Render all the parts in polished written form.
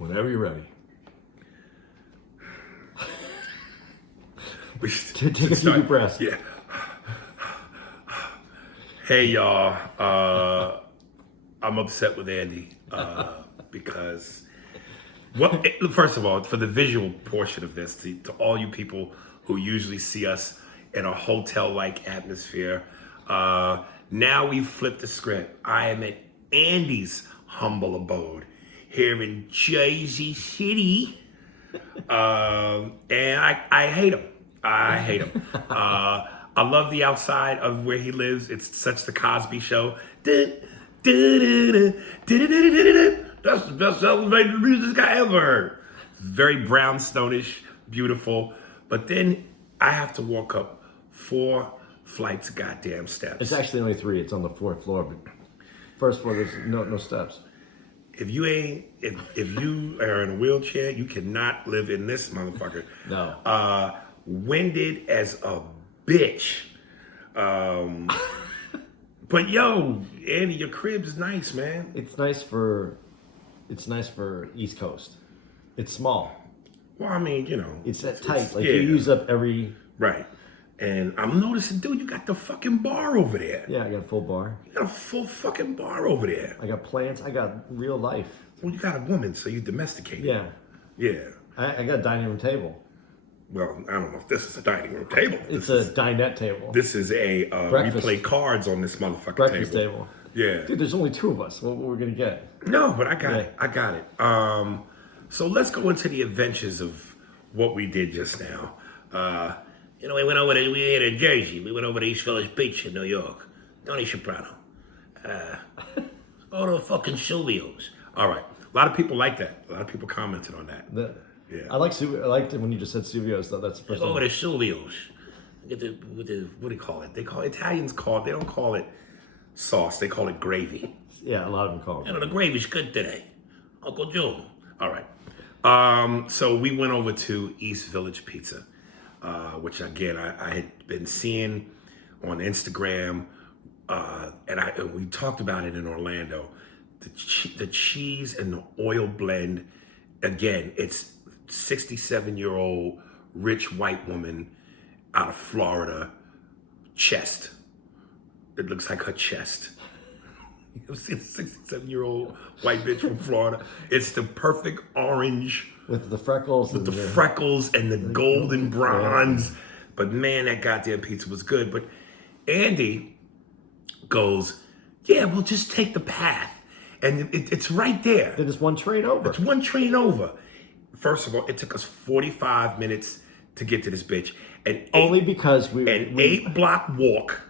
Whenever you're ready. We Take a few deep breaths. Yeah. Hey, y'all. I'm upset with Andy because, first of all, for the visual portion of this, to all you people who usually see us in a hotel-like atmosphere, now we've flipped the script. I am at Andy's humble abode here in Jersey City, and I hate him. I hate him. I love the outside of where he lives. It's such the Cosby Show. That's the best elevator music I ever heard. Very brownstone-ish, beautiful. But then I have to walk up 4 flights of goddamn steps. It's actually only 3. It's on the 4th floor, but first floor there's no steps. If you are in a wheelchair, you cannot live in this motherfucker. No. Winded as a bitch. But yo, Andy, your crib's nice, man. It's nice for East Coast. It's small. Well, I mean, you know. It's that tight. You use up every... Right. And I'm noticing, dude, you got the fucking bar over there. Yeah, I got a full bar. You got a full fucking bar over there. I got plants. I got real life. Well, you got a woman, so you domesticated. Yeah. Yeah. I got a dining room table. Well, I don't know if this is a dining room table. It's a dinette table. This is a, we play cards on this motherfucking breakfast table. Yeah. Dude, there's only 2 of us. What we're going to get? No, but I got it. I got it. So let's go into the adventures of what we did just now. We went over to, we here in Jersey. We went over to East Village Beach in New York. Tony Soprano. Go to fucking Silvio's. All right. A lot of people like that. A lot of people commented on that. Yeah. I liked it when you just said Silvio's, though. That's the first Go over to Silvio's. Get the what do you call it? They call Italians they don't call it sauce. They call it gravy. Yeah, a lot of them call it. The gravy's good today. Uncle Joe. All right. So we went over to East Village Pizza, which again I had been seeing on Instagram, and we talked about it in Orlando. The cheese and the oil blend. Again, it's 67-year-old rich white woman out of Florida, chest. It looks like her chest. You see a 67-year-old white bitch from Florida. It's the perfect orange. With the freckles. With the freckles and the golden bronze. But man, that goddamn pizza was good. But Andy goes, yeah, we'll just take the path. And it's right there. Then it's 1 train over. It's 1 train over. First of all, it took us 45 minutes to get to this bitch. Only because we... An 8-block walk.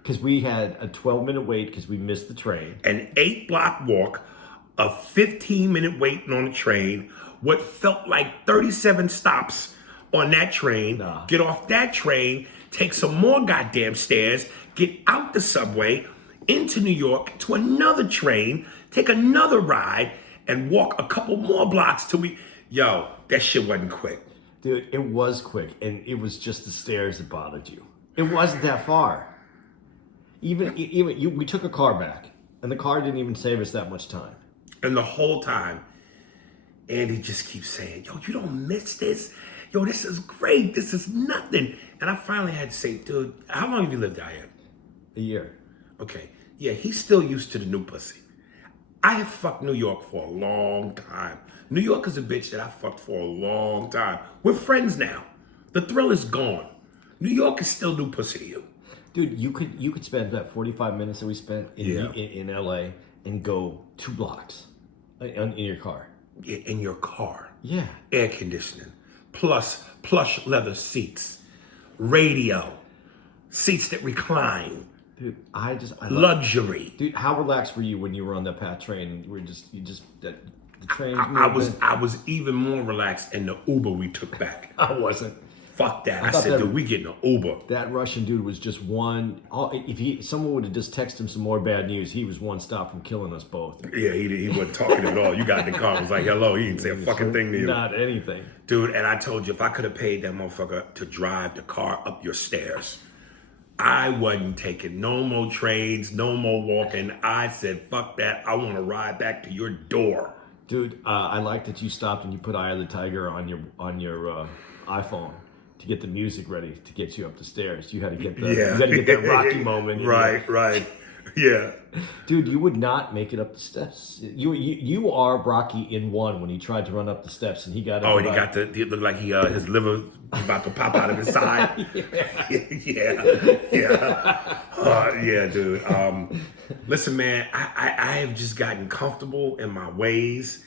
Because we had a 12-minute wait because we missed the train. An 8-block walk, a 15-minute waiting on the train, what felt like 37 stops on that train, Get off that train, take some more goddamn stairs, get out the subway, into New York, to another train, take another ride, and walk a couple more blocks till we... Yo, that shit wasn't quick. Dude, it was quick, and it was just the stairs that bothered you. It wasn't that far. We took a car back, and the car didn't even save us that much time. And the whole time, Andy just keeps saying, yo, you don't miss this? Yo, this is great. This is nothing. And I finally had to say, dude, how long have you lived out here? A year. Okay. Yeah, he's still used to the new pussy. I have fucked New York for a long time. New York is a bitch that I fucked for a long time. We're friends now. The thrill is gone. New York is still new pussy to you. Dude, you could spend that 45 minutes that we spent in LA and go 2 blocks in your car. Yeah, in your car. Yeah. Air conditioning. Plus plush leather seats. Radio. Seats that recline. Dude, luxury. Dude, how relaxed were you when you were on that PATH train? The train. I was even more relaxed in the Uber we took back. I wasn't. Fuck that. I said, dude, we getting an Uber. That Russian dude was just one. If someone would have just texted him some more bad news, he was 1 stop from killing us both. Yeah, he wasn't talking at all. You got in the car, was like, hello. He didn't say a fucking thing to you. Not anything. Dude, and I told you, if I could have paid that motherfucker to drive the car up your stairs, I wasn't taking no more trains, no more walking. I said, fuck that. I want to ride back to your door. Dude, I like that you stopped and you put Eye of the Tiger on your iPhone to get the music ready to get you up the stairs. You had to get you had to get that Rocky moment. Right. Yeah. Dude, you would not make it up the steps. You are Rocky in one when he tried to run up the steps and he got. Oh, and he looked like his liver was about to pop out of his side. Yeah, dude. Listen, man, I have just gotten comfortable in my ways.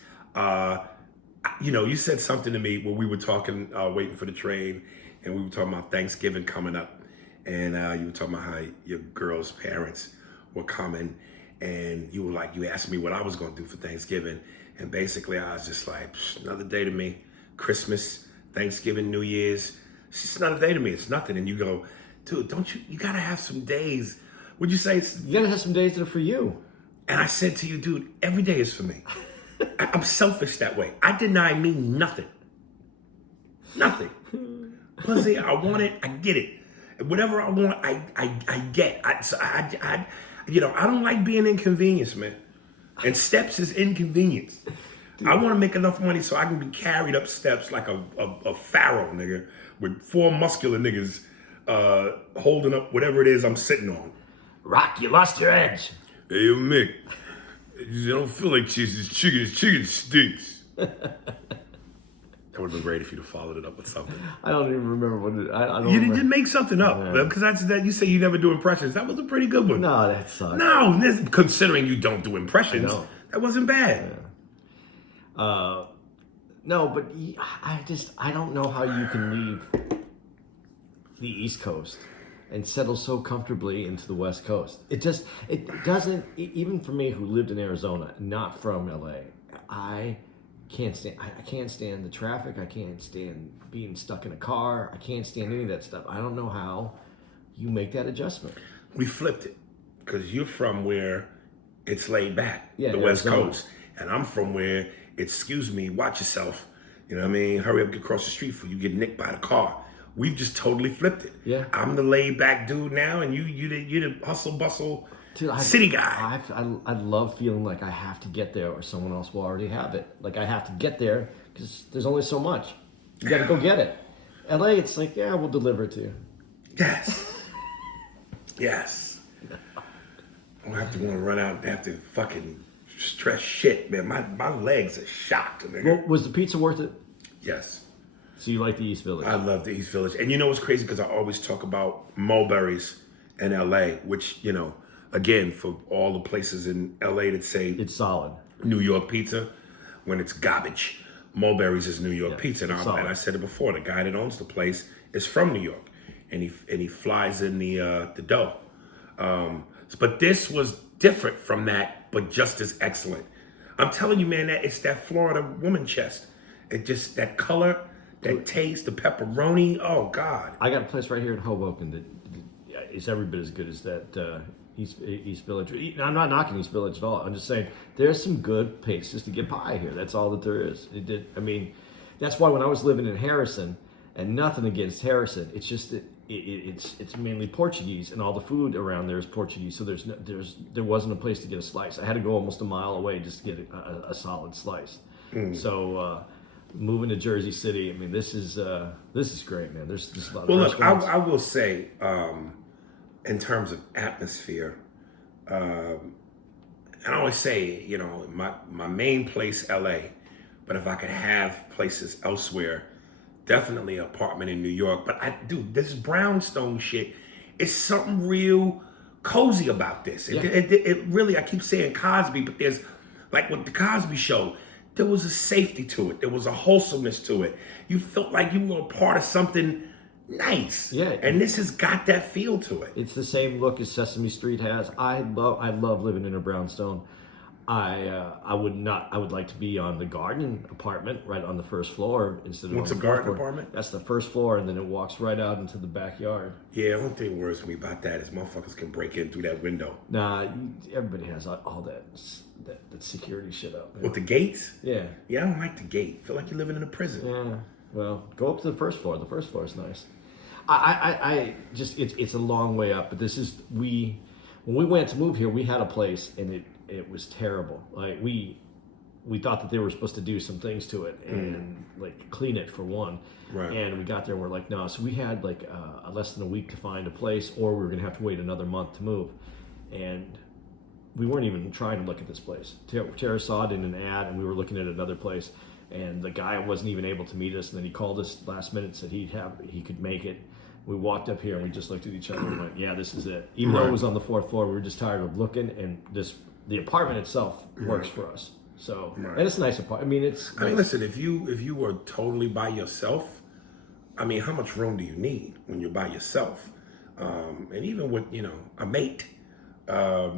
You said something to me when we were talking, waiting for the train, and we were talking about Thanksgiving coming up, and you were talking about how your girl's parents were coming, and you asked me what I was going to do for Thanksgiving, and basically I was just like, another day to me. Christmas, Thanksgiving, New Year's, it's just another day to me. It's nothing. And you go, dude, you gotta have some days. Would you say you gotta have some days that are for you? And I said to you, dude, every day is for me. I'm selfish that way. I deny me nothing. Nothing. Pussy, I want it, I get it. And whatever I want, I get. I don't like being inconvenienced, man. And steps is inconvenience. Dude. I want to make enough money so I can be carried up steps like a pharaoh, nigga, with 4 muscular niggas holding up whatever it is I'm sitting on. Rock, you lost your edge. Hey, yo, Mick, I don't feel like chasing chicken. This chicken stinks. That would have been great if you'd have followed it up with something. I don't even remember what it. I don't. You did make something up because you say you never do impressions. That was a pretty good one. No, that sucks. No, considering you don't do impressions, that wasn't bad. Yeah. No, but I don't know how you can leave the East Coast and settle so comfortably into the West Coast. It doesn't. Even for me, who lived in Arizona, not from LA, I can't stand the traffic. I can't stand being stuck in a car. I can't stand any of that stuff. I don't know how you make that adjustment. We flipped it because you're from where it's laid back, the Arizona. West Coast, and I'm from where it's, excuse me, watch yourself. You know what I mean? Hurry up, get across the street before you get nicked by the car. We've just totally flipped it. Yeah. I'm the laid back dude now, and you're the hustle bustle. Dude, city guy. I love feeling like I have to get there or someone else will already have it. Like I have to get there because there's only so much. You got to go get it. LA, it's like, yeah, we'll deliver it to you. Yes. Yes. I don't have to want to run out and have to fucking stress shit, man. My legs are shot. Nigga. Well, was the pizza worth it? Yes. So you like the East Village? I love the East Village. And you know what's crazy? Because I always talk about Mulberry's in LA, which, again, for all the places in LA that say it's solid. New York pizza, when it's garbage, Mulberry's is New York pizza. And I said it before, the guy that owns the place is from New York. And he flies in the dough. But this was different from that, but just as excellent. I'm telling you, man, that it's that Florida woman chest. It just, that color, that taste, the pepperoni. Oh God! I got a place right here in Hoboken that is every bit as good as that East Village. I'm not knocking East Village at all. I'm just saying there's some good places to get pie here. That's all that there is. That's why when I was living in Harrison, and nothing against Harrison, it's just that it's mainly Portuguese, and all the food around there is Portuguese. So there wasn't a place to get a slice. I had to go almost a mile away just to get a solid slice. So. Moving to Jersey City, this is great, man. There's a lot of restaurants. I will say, in terms of atmosphere, and I always say, my main place, LA, but if I could have places elsewhere, definitely an apartment in New York. But this brownstone shit, it's something real cozy about this. It really, I keep saying Cosby, but there's, like with the Cosby Show, there was a safety to it. There was a wholesomeness to it. You felt like you were a part of something nice. Yeah. And this has got that feel to it. It's the same look as Sesame Street has. I love living in a brownstone. I would like to be on the garden apartment right on the first floor instead of What's a garden apartment? That's the first floor, and then it walks right out into the backyard. Yeah, the only thing that worries me about that is motherfuckers can break in through that window. Nah, everybody has all that security shit up there. With the gates? Yeah. Yeah, I don't like the gate. I feel like you're living in a prison. Yeah. Well, go up to the first floor. The first floor is nice. I just it's a long way up, but this is when we went to move here, we had a place and it was terrible. Like we thought that they were supposed to do some things to it and like clean it for one. Right. And we got there and we're like, no. So we had like less than a week to find a place, or we were going to have to wait another month to move. And we weren't even trying to look at this place. Tara saw it in an ad, and we were looking at another place. And the guy wasn't even able to meet us. And then he called us last minute and said he could make it. We walked up here and we just looked at each other and went, yeah, this is it. Even though it was on the 4th floor, we were just tired of looking. And the apartment itself works for us. So, and it's a nice apartment. I mean, it's. I mean, listen, if you were totally by yourself, I mean, how much room do you need when you're by yourself? And even with a mate, it's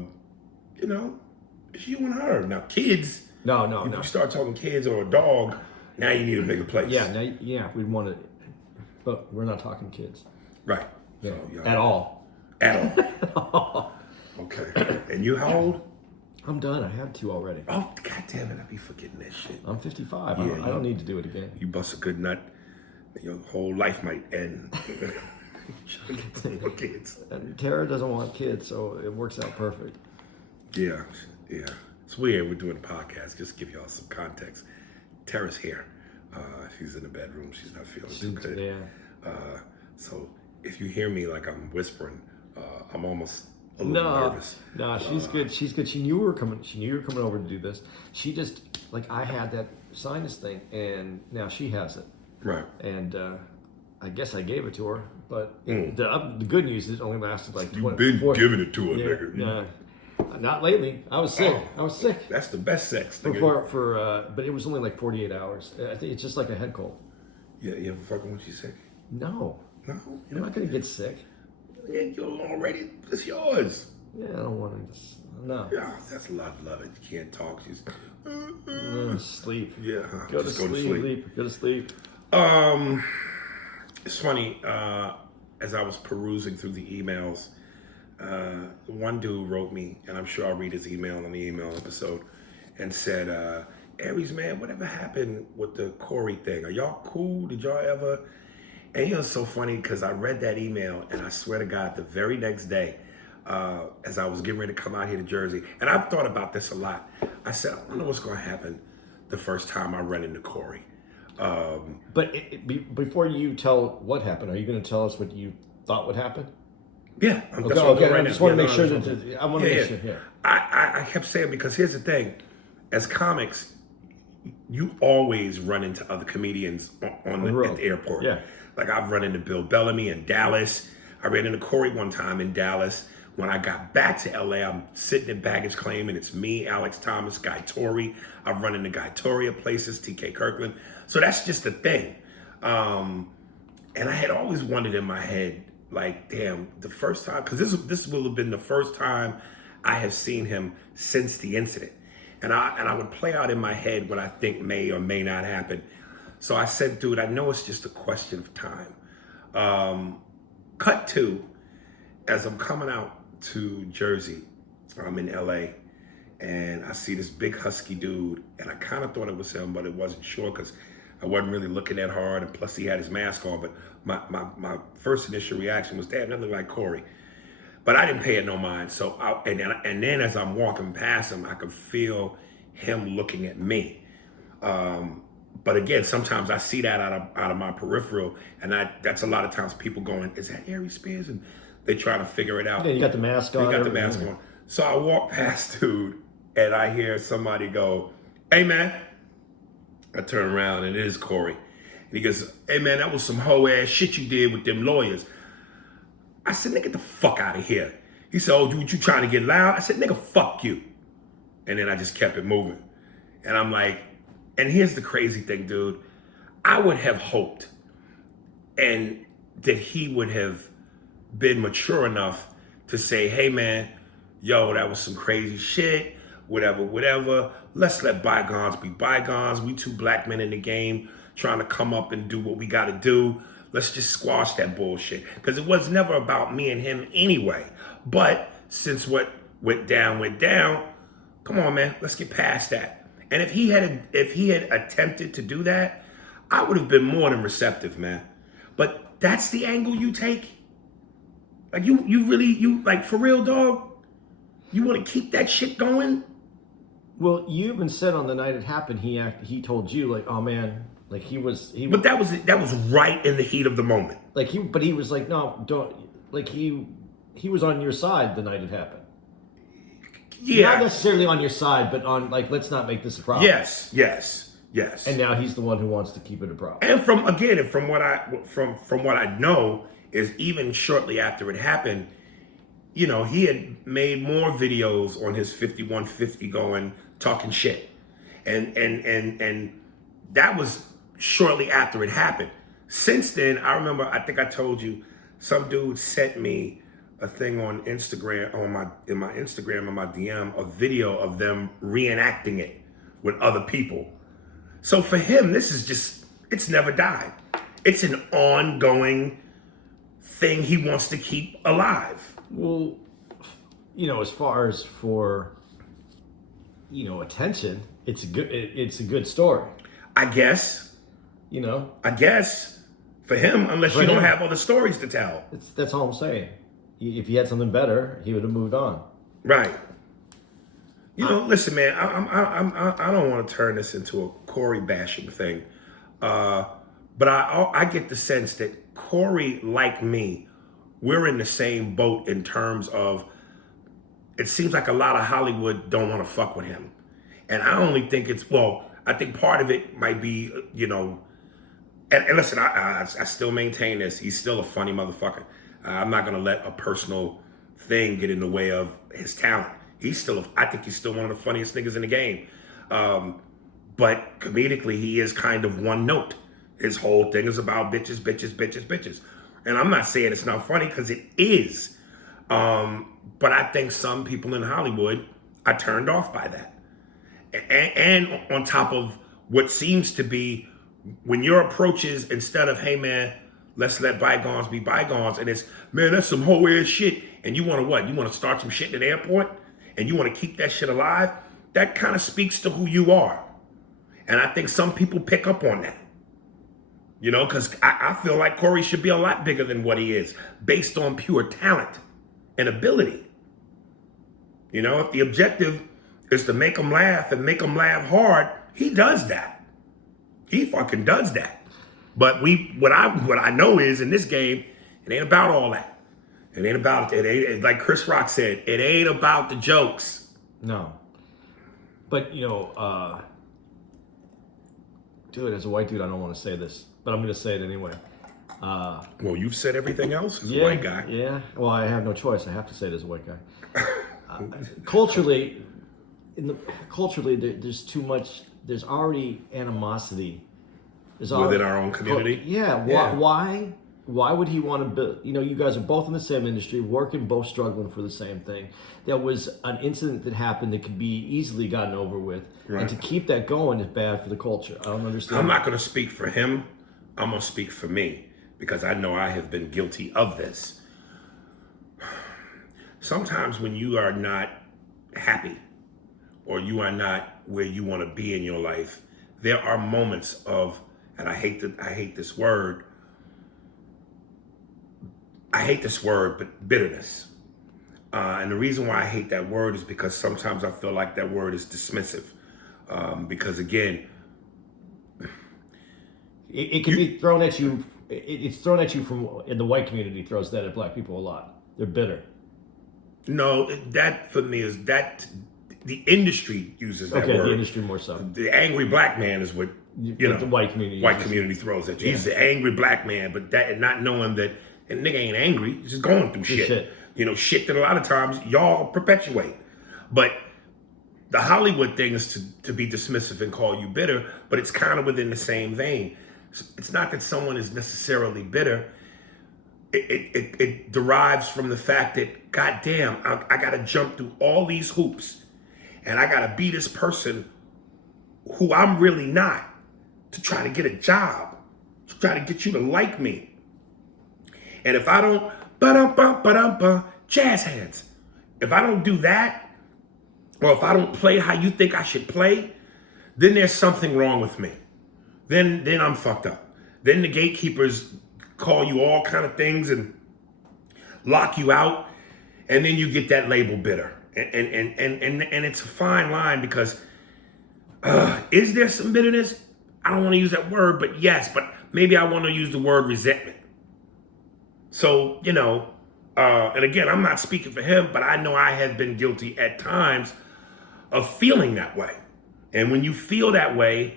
you and her. Now, kids. No. You start talking kids or a dog, now you need a bigger place. Yeah, we want to, but we're not talking kids. Right. Yeah. So, At all. At all. Okay. And you how old? I'm done. I have 2 already. Oh, God damn it. I be forgetting that shit. I'm 55. Yeah, I don't need to do it again. You bust a good nut, your whole life might end. Kids. And Tara doesn't want kids, so it works out perfect. Yeah. It's weird. We're doing a podcast. Just to give y'all some context. Tara's here. She's in the bedroom. She's not feeling too good. Yeah. So if you hear me like I'm whispering, I'm almost a little nervous. No, she's good. She's good. She knew you were coming over to do this. She just I had that sinus thing, and now she has it. Right. And I guess I gave it to her, but the good news is it only lasted like. You've been giving it to her, nigga. Yeah. Not lately. I was sick. That's the best sex. But it was only like 48 hours. I think it's just like a head cold. Yeah, you ever fucking when she's sick? No. No? You're not going to get sick. Yeah, you're already, it's yours. Yeah, I don't want to. No. Yeah, that's a lot of love. You can't talk. She's. Sleep. Yeah. Go to sleep. Go to sleep. It's funny. As I was perusing through the emails, one dude wrote me, and I'm sure I'll read his email on the email episode, and said, Aries, man, whatever happened with the Corey thing? Are y'all cool? Did y'all ever? And it's so funny because I read that email, and I swear to God, the very next day, as I was getting ready to come out here to Jersey, and I've thought about this a lot. I said, I wonder what's going to happen the first time I run into Corey. But before you tell what happened, are you going to tell us what you thought would happen? Yeah, okay. I just want to make sure that I want to make sure. Yeah. I kept saying, because here's the thing, as comics, you always run into other comedians at the airport. Yeah. Like I've run into Bill Bellamy in Dallas. I ran into Corey one time in Dallas. When I got back to LA, I'm sitting in baggage claim, and it's me, Alex Thomas, Guy Torrey. I've run into Guy Torrey at places, TK Kirkland. So that's just the thing. And I had always wondered in my head, like, damn, the first time, because this will have been the first time I have seen him since the incident. And I would play out in my head what I think may or may not happen. So I said, dude, I know it's just a question of time. Cut to, as I'm coming out to Jersey, I'm in LA, and I see this big husky dude, and I kind of thought it was him, but it wasn't sure because I wasn't really looking that hard, and plus he had his mask on. But my first initial reaction was, damn, that looked like Corey. But I didn't pay it no mind. So and then as I'm walking past him, I could feel him looking at me. But again, sometimes I see that out of my peripheral, and that's a lot of times people going, is that Aries Spears? And they try to figure it out. Yeah, you got the mask on. You got the mask on. So I walk past dude, and I hear somebody go, hey man. I turn around, and it is Corey. And he goes, hey man, that was some hoe ass shit you did with them lawyers. I said, nigga, get the fuck out of here. He said, oh, dude, you trying to get loud? I said, nigga, fuck you. And then I just kept it moving. And I'm like, and here's the crazy thing, dude. I would have hoped and that he would have been mature enough to say, hey man, yo, that was some crazy shit, whatever. Let's let bygones be bygones. We two black men in the game trying to come up and do what we got to do. Let's just squash that bullshit. Because it was never about me and him anyway. But since what went down, come on, man, let's get past that. And if he had attempted to do that, I would have been more than receptive, man. But that's the angle you take? Like you really, like for real, dog? You want to keep that shit going? Well, you even said on the night it happened, he told you like, oh man, like But that was right in the heat of the moment. but he was like, no, don't, like he was on your side the night it happened. Yeah. Not necessarily on your side, but on like, let's not make this a problem. Yes. And now he's the one who wants to keep it a problem. And from what I know is even shortly after it happened, you know, he had made more videos on his 5150 going talking shit. And that was shortly after it happened. Since then, I remember, I think I told you, some dude sent me a thing on Instagram, in my Instagram, in my DM, a video of them reenacting it with other people. So for him, this is just, it's never died. It's an ongoing thing he wants to keep alive. Well, you know, as far as for, you know, attention, it's a good story. I guess. You know? I guess. For him, unless you don't have other stories to tell. That's all I'm saying. If he had something better, he would have moved on. Right. You know, listen, man. I don't want to turn this into a Corey bashing thing, but I get the sense that Corey, like me, we're in the same boat in terms of. It seems like a lot of Hollywood don't want to fuck with him, and I only think I think part of it might be, you know. And listen, I still maintain this. He's still a funny motherfucker. I'm not gonna let a personal thing get in the way of his talent. I think he's still one of the funniest niggas in the game. But comedically, he is kind of one note. His whole thing is about bitches, bitches, bitches, bitches. And I'm not saying it's not funny, because it is. But I think some people in Hollywood are turned off by that. And on top of what seems to be, when your approach is, instead of, hey man, let's let bygones be bygones, and it's, man, that's some whole ass shit, and you want to what? You want to start some shit in the airport? And you want to keep that shit alive? That kind of speaks to who you are. And I think some people pick up on that. You know, because I feel like Corey should be a lot bigger than what he is, based on pure talent and ability. You know, if the objective is to make them laugh and make them laugh hard, he does that. He fucking does that. But what I know is, in this game, it ain't about all that. It ain't like Chris Rock said, it ain't about the jokes. No. But, you know, dude, as a white dude, I don't want to say this, but I'm going to say it anyway. Well, you've said everything else as a Yeah, white guy. yeah. Well, I have no choice. I have to say it as a white guy. Culturally, there's too much. There's already animosity. Within our own community. Why would he want to build? You know, you guys are both in the same industry, working, both struggling for the same thing. There was an incident that happened that could be easily gotten over with, Right. and to keep that going is bad for the culture. I don't understand. I'm not going to speak for him. I'm going to speak for me, because I know I have been guilty of this. Sometimes when you are not happy, or you are not where you want to be in your life, there are moments of, and I hate this word, but bitterness. And the reason why I hate that word is because sometimes I feel like that word is dismissive. Because again, it can be thrown at you. It's thrown at you from, in the white community throws that at black people a lot. They're bitter. No, that for me is that the industry uses that word. The industry more so. The angry black man is what, you know, the white community throws at you. He's the angry black man, but that, and not knowing that, and nigga ain't angry, he's just going through shit. You know, shit that a lot of times y'all perpetuate. But the Hollywood thing is to be dismissive and call you bitter, but it's kind of within the same vein. It's not that someone is necessarily bitter. It derives from the fact that, goddamn, I got to jump through all these hoops, and I got to be this person who I'm really not, to try to get a job, to try to get you to like me. And if I don't, jazz hands. If I don't do that, or if I don't play how you think I should play, then there's something wrong with me. Then I'm fucked up. Then the gatekeepers call you all kind of things and lock you out, and then you get that label bitter. And it's a fine line, because Is there some bitterness? I don't want to use that word, but yes, but maybe I want to use the word resentment. So, and again, I'm not speaking for him, but I know I have been guilty at times of feeling that way. And when you feel that way,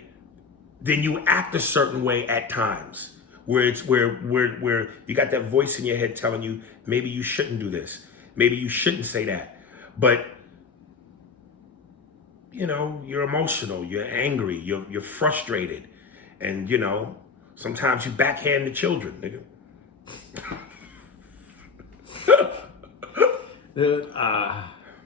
then you act a certain way at times where it's where you got that voice in your head telling you maybe you shouldn't do this. Maybe you shouldn't say that. But you're emotional, you're angry, you're frustrated, and sometimes you backhand the children, nigga.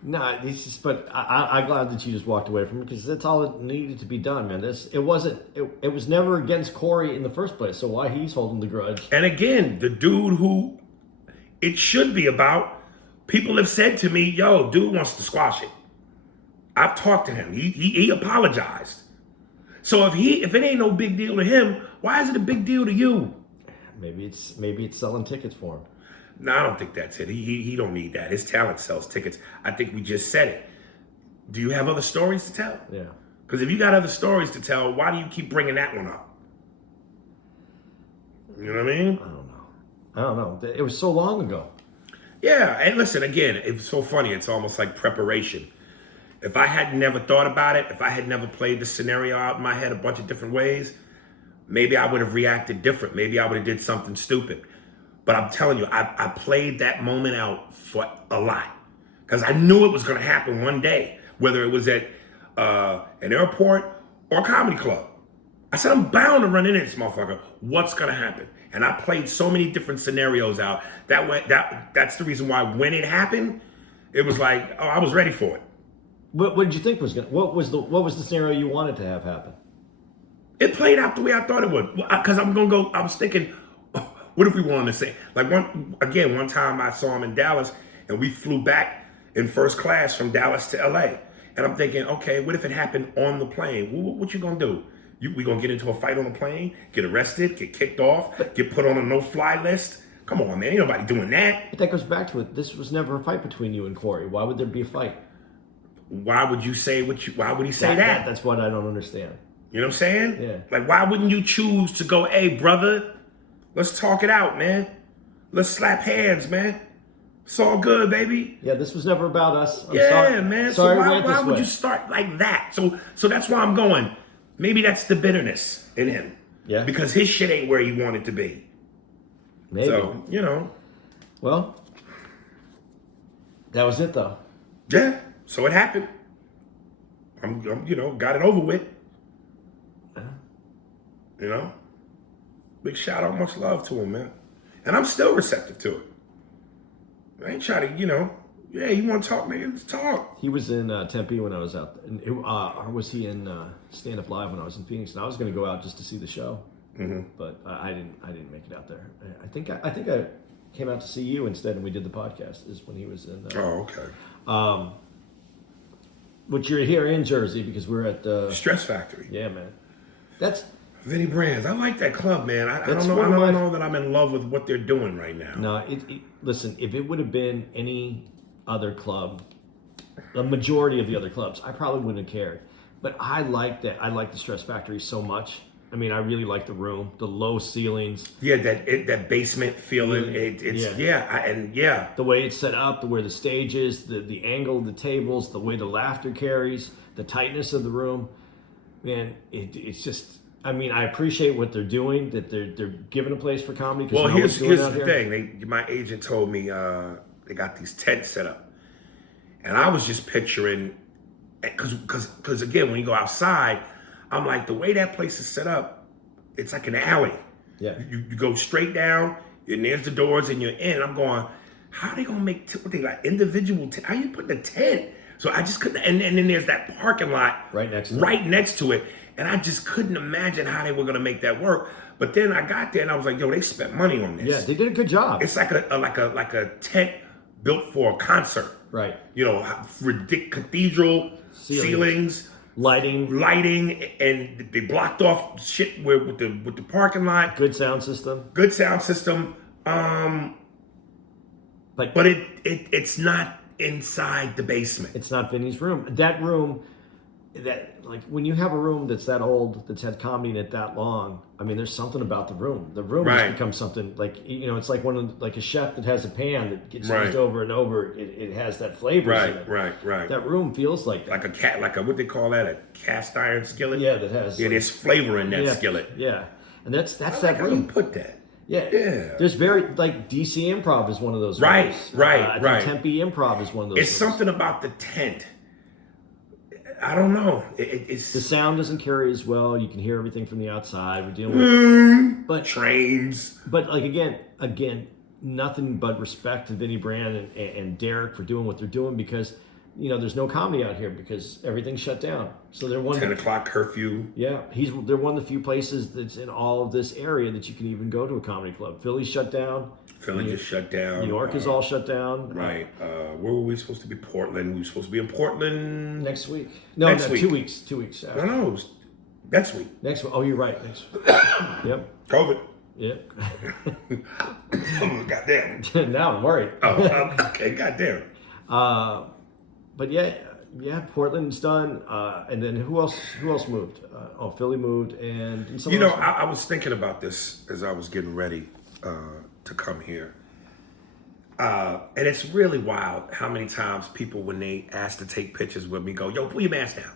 No, it's just. But I'm glad that you just walked away from it because that's all that needed to be done, man. It wasn't. It was never against Corey in the first place. So why he's holding the grudge? And again, the dude who it should be about. People have said to me, "Yo, dude wants to squash it." I've talked to him. He apologized. So if it ain't no big deal to him, why is it a big deal to you? Maybe it's selling tickets for him. No, I don't think that's it. He don't need that. His talent sells tickets. I think we just said it. Do you have other stories to tell? Yeah. Because if you got other stories to tell, why do you keep bringing that one up? You know what I mean? I don't know. It was so long ago. Yeah, and listen, again, it's so funny. It's almost like preparation. If I had never thought about it, if I had never played the scenario out in my head a bunch of different ways, maybe I would have reacted different. Maybe I would have did something stupid. But I'm telling you, I played that moment out for a lot. Because I knew it was going to happen one day, whether it was at an airport or a comedy club. I said, I'm bound to run into this motherfucker. What's going to happen? And I played so many different scenarios out. That's the reason why when it happened, it was like, oh, I was ready for it. What did you think was going? What was the scenario you wanted to have happen? It played out the way I thought it would. Because I was thinking, what if we wanted to say? Like one time I saw him in Dallas and we flew back in first class from Dallas to LA. And I'm thinking, okay, what if it happened on the plane? What you gonna do? We gonna get into a fight on the plane, get arrested, get kicked off, get put on a no-fly list? Come on, man, ain't nobody doing that. But that goes back to it. This was never a fight between you and Corey. Why would there be a fight? Why would you say why would he say that? That's what I don't understand. You know what I'm saying? Yeah. Like, why wouldn't you choose to go, hey, brother, let's talk it out, man. Let's slap hands, man. It's all good, baby. Yeah, this was never about us. I'm sorry, man. Sorry, so why would you start like that? So that's why I'm going. Maybe that's the bitterness in him. Yeah. Because his shit ain't where you want it to be. Maybe. So, Well, that was it, though. Yeah. So it happened. I'm got it over with. Big shout out, much love to him, man. And I'm still receptive to it. I ain't trying to, yeah, you want to talk, man? Let's talk. He was in Tempe when I was out there. Or was he in Stand Up Live when I was in Phoenix? And I was going to go out just to see the show. Mm-hmm. But I didn't make it out there. I think I came out to see you instead, and we did the podcast. Is when he was in. Oh, okay. But you're here in Jersey because we're at the Stress Factory. Yeah, man. That's Vinny Brands. I like that club, man. I don't know that I'm in love with what they're doing right now. No, listen, if it would have been any other club, the majority of the other clubs, I probably wouldn't have cared. But I like that. I like the Stress Factory so much. I mean, I really like the room, the low ceilings. Yeah, that basement feeling. The way it's set up, the way the stage is, the angle of the tables, the way the laughter carries, the tightness of the room. Man, it's just. I mean, I appreciate what they're doing. That they're giving a place for comedy. Well, here's the thing. My agent told me they got these tents set up, and I was just picturing, because again, when you go outside, I'm like, the way that place is set up, it's like an alley. Yeah. You go straight down, and there's the doors, and you're in. I'm going, how are they gonna make what they like individual? How you put the tent? So I just couldn't. And then there's that parking lot right next to it. And I just couldn't imagine how they were going to make that work. But then I got there and I was like, yo, they spent money on this. Yeah, they did a good job. It's like a tent built for a concert. Right. Cathedral ceilings, lighting, and they blocked off shit with the parking lot. Good sound system. But it's not inside the basement. It's not Vinny's room. That room, that, like, when you have a room that's that old, that's had comedy in it that long, I mean, there's something about the room. The room Right. has become something like, you know, it's like like a chef that has a pan that gets Right. used over and over. It has that flavor in it. Right. That room feels like that. Like a what they call that, a cast iron skillet. Yeah, that has. Yeah, there's flavor in that skillet. Yeah, and that's I that like how you room. put that. Yeah. Yeah. There's like DC Improv is one of those. Right, rooms. right. I think Tempe Improv is one of those. It's rooms. something about the tent. I don't know. It's The sound doesn't carry as well. You can hear everything from the outside. We're dealing with trains. But like again, nothing but respect to Vinny Brand and Derek for doing what they're doing, because you know there's no comedy out here because everything's shut down. So they're 10 o'clock curfew. Yeah, they're one of the few places that's in all of this area that you can even go to a comedy club. Philly's shut down. Philly just shut down. New York is all shut down. Right. Where were we supposed to be? Portland. We were supposed to be in Portland Next week. No, Next week. 2 weeks. 2 weeks after. No, it was next week. Next week. Oh, you're right. Next week. Yep. COVID. Yep. Goddamn. Now I'm worried. Oh, okay. Goddamn. But yeah, Portland's done. And then who else moved? Philly moved, and You know, I was thinking about this as I was getting ready to come here. And it's really wild how many times people, when they ask to take pictures with me, go, "Yo, pull your mask down."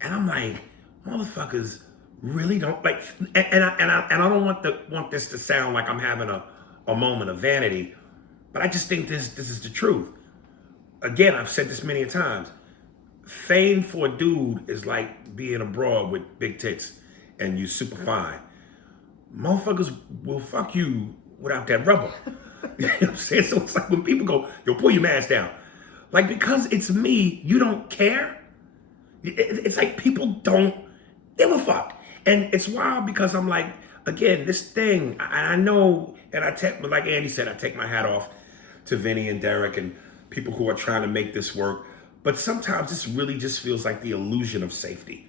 And I'm like, motherfuckers really don't like. And I don't want this to sound like I'm having a moment of vanity, but I just think this is the truth. Again, I've said this many a times. Fame for a dude is like being abroad with big tits and you super fine. Motherfuckers will fuck you without that rubber. You know what I'm saying? So it's like when people go, "Yo, pull your mask down." Like, because it's me, you don't care? It's like people don't give a fuck. And it's wild because I'm like, again, this thing, I know, and like Andy said, I take my hat off to Vinny and Derek and people who are trying to make this work. But sometimes this really just feels like the illusion of safety.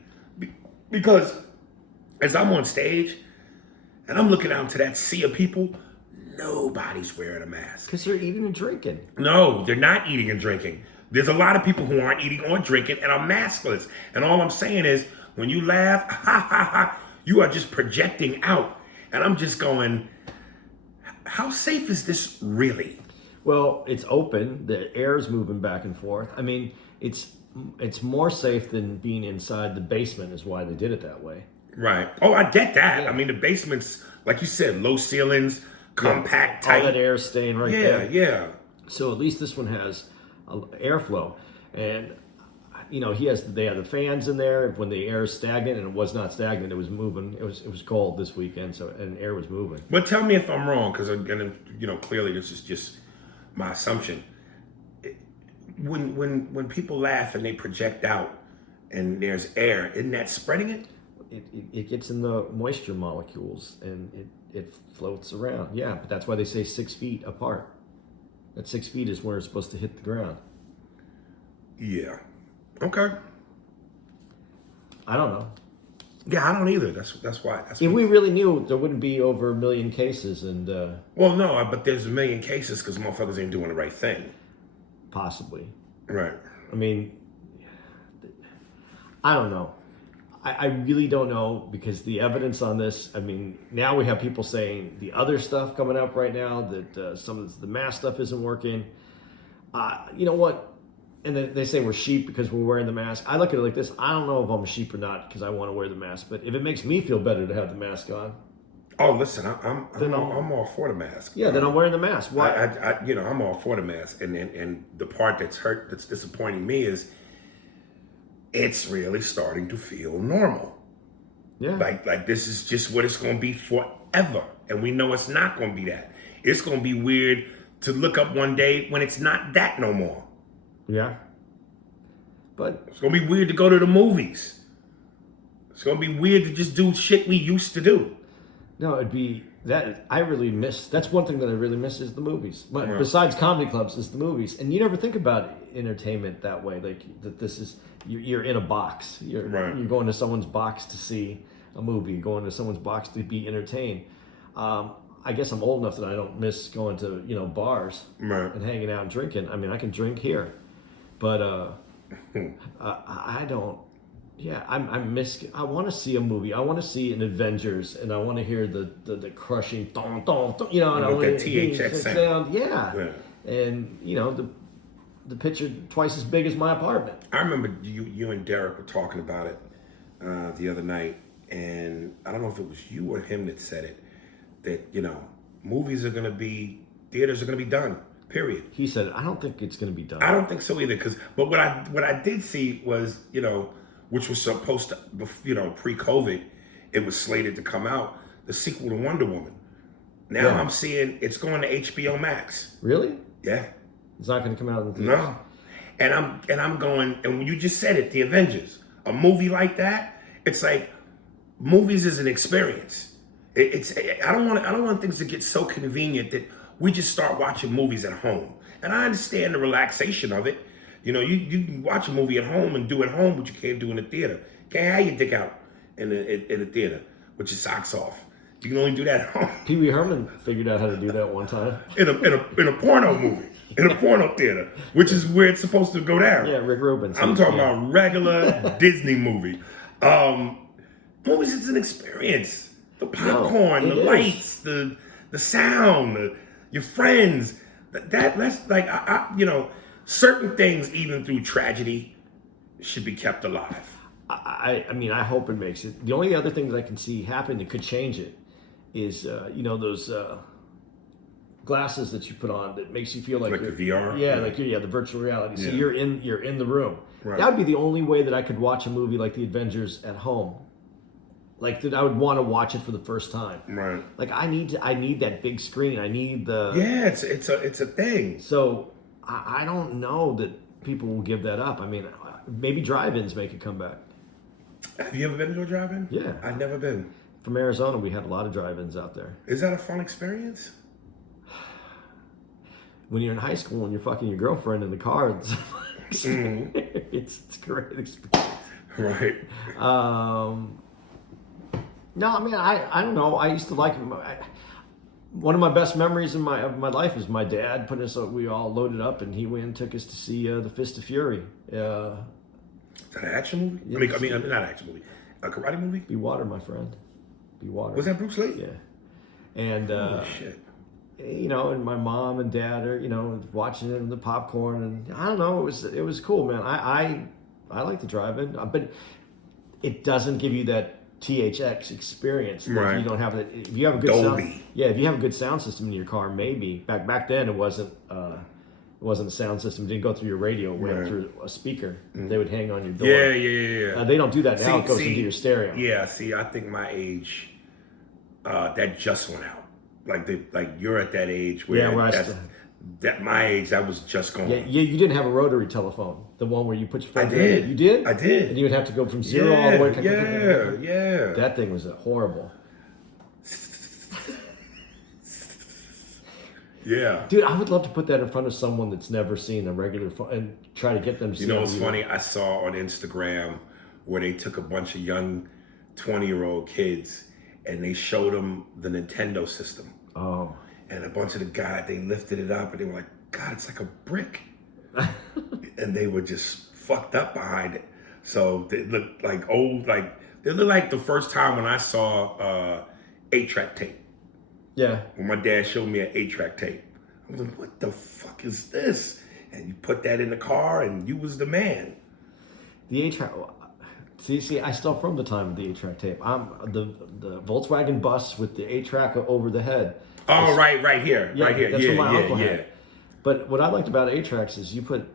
Because as I'm on stage and I'm looking out into that sea of people, nobody's wearing a mask. Because they're eating and drinking. No, they're not eating and drinking. There's a lot of people who aren't eating or drinking and are maskless. And all I'm saying is, when you laugh, ha ha ha, you are just projecting out. And I'm just going, how safe is this really? Well, it's open. The air's moving back and forth. I mean, it's more safe than being inside the basement is why they did it that way. Right. Oh, I get that. Yeah. I mean, the basement's, like you said, low ceilings, compact, tight. All that air staying right there. Yeah. So at least this one has airflow. And, you know, they have the fans in there. When the air is stagnant, and it was not stagnant, it was moving. It was cold this weekend, and air was moving. But tell me if I'm wrong, because, you know, clearly this is just my assumption. When people laugh and they project out and there's air, isn't that spreading it? It gets in the moisture molecules and it floats around. Yeah, but that's why they say 6 feet apart. That 6 feet is where it's supposed to hit the ground. Yeah. Okay. I don't know. Yeah, I don't either. That's why. If we really knew, there wouldn't be over 1 million cases, and well, no, but there's 1 million cases because motherfuckers ain't doing the right thing. Possibly. Right. I mean, I don't know. I really don't know, because the evidence on this, I mean, now we have people saying the other stuff coming up right now, that some of the mask stuff isn't working. You know what? And they say we're sheep because we're wearing the mask. I look at it like this. I don't know if I'm a sheep or not because I want to wear the mask. But if it makes me feel better to have the mask on. Oh, listen, I'm all for the mask. Yeah, then I'm wearing the mask. Why? I'm all for the mask. And the part that's disappointing me is it's really starting to feel normal. Yeah. Like this is just what it's going to be forever. And we know it's not going to be that. It's going to be weird to look up one day when it's not that no more. Yeah. But it's going to be weird to go to the movies. It's going to be weird to just do shit we used to do. No, it'd be that I really miss. That's one thing that I really miss is the movies. But Yeah. besides comedy clubs, is the movies. And you never think about entertainment that way. Like that, this is you're in a box. You're going to someone's box to see a movie. You're going to someone's box to be entertained. I guess I'm old enough that I don't miss going to bars and hanging out and drinking. I mean, I can drink here, but I don't. Yeah, I want to see a movie. I want to see an Avengers, and I want to hear the crushing dong dong, you know, and I With want that to hear THX the sound. Yeah. And you know the picture twice as big as my apartment. I remember you and Derek were talking about it the other night, and I don't know if it was you or him that said it, that, you know, theaters are gonna be done, period. He said, I don't think it's going to be done. I don't think so either, but what I did see was, you know, which was supposed to, you know, pre-COVID, it was slated to come out, the sequel to Wonder Woman. Now I'm seeing it's going to HBO Max. Really? Yeah. It's not going to come out in the theaters? No. And I'm going, and when you just said it, the Avengers, a movie like that, it's like, movies is an experience. I don't want things to get so convenient that we just start watching movies at home. And I understand the relaxation of it. You know, you can watch a movie at home and do it at home, but you can't do it in the theater. Can't have your dick out in the theater with your socks off. You can only do that at home. Pee Wee Herman figured out how to do that one time. In a porno movie, in a porno theater, which is where it's supposed to go down. Yeah, Rick Rubin. I'm talking about regular Disney movie. Movies is an experience. The popcorn, the lights, the sound, your friends. That's like you know, certain things, even through tragedy, should be kept alive. I mean, I hope it makes it. The only other thing that I can see happen that could change it is, you know, those glasses that you put on that makes you feel like the VR. Yeah, like the virtual reality. So you're in the room. Right. That would be the only way that I could watch a movie like The Avengers at home. Like that, I would want to watch it for the first time. Right. Like I need that big screen. I need the. Yeah, it's a thing. So I don't know that people will give that up. I mean, maybe drive-ins make a comeback. Have you ever been to a drive-in? Yeah. I've never been. From Arizona, we had a lot of drive-ins out there. Is that a fun experience? When you're in high school and you're fucking your girlfriend in the car, it's a great experience. Right. No, I mean, I don't know. I used to like one of my best memories in my life is my dad put us. We all loaded up, and he went and took us to see the Fist of Fury. Is that an action movie? Yes. I mean, not an action movie. A karate movie? Be Water, my friend. Be Water. Was that Bruce Lee? Yeah. And Holy shit. you know, and my mom and dad are, you know, watching it and the popcorn, and I don't know, it was cool, man. I like the drive-in, but it doesn't give you that THX experience. Like right. You don't have it. If you have a good sound, if you have a good sound system in your car, maybe back then it wasn't a sound system. It didn't go through your radio. It went through a speaker. Mm-hmm. They would hang on your door. Yeah. They don't do that now. It goes into your stereo. Yeah. See, I think my age, that just went out. Like you're at that age where that my age, that was just going. Yeah, you didn't have a rotary telephone, the one where you put your phone. I did. You did? I did. And you would have to go from zero all the way. Yeah. That thing was horrible. Yeah. Dude, I would love to put that in front of someone that's never seen a regular phone and try to get them to see. You know what's funny? I saw on Instagram where they took a bunch of young 20-year-old kids and they showed them the Nintendo system. Oh. And a bunch of the guys, they lifted it up and they were like, God, it's like a brick. And they were just fucked up behind it. So they looked like old, they looked like the first time when I saw 8-track tape. Yeah. When my dad showed me an 8-track tape. I was like, what the fuck is this? And you put that in the car and you was the man. The 8-track, see, I still from the time of the 8-track tape. I'm the Volkswagen bus with the 8-track over the head. Oh, right here. Yeah, right here. That's what my uncle yeah. had. But what I liked about 8-tracks is the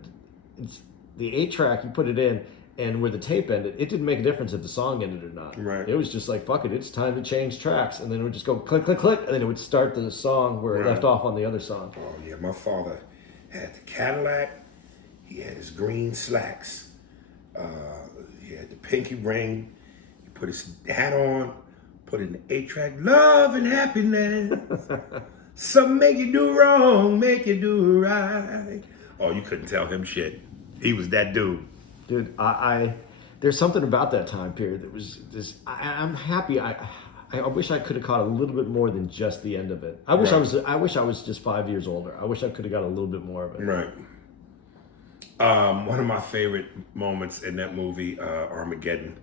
8-track, you put it in, and where the tape ended, it didn't make a difference if the song ended or not. Right. It was just like, fuck it, it's time to change tracks. And then it would just go click, click, click, and then it would start the song where it left off on the other song. Oh, yeah, my father had the Cadillac. He had his green slacks. He had the pinky ring. He put his hat on, put in the 8-track, love and happiness. Some make you do wrong, make you do right. Oh, you couldn't tell him shit. He was that dude. Dude, there's something about that time period that was just, I'm happy. I wish I could have caught a little bit more than just the end of it. I wish I was just 5 years older. I wish I could have got a little bit more of it. Right. One of my favorite moments in that movie, Armageddon,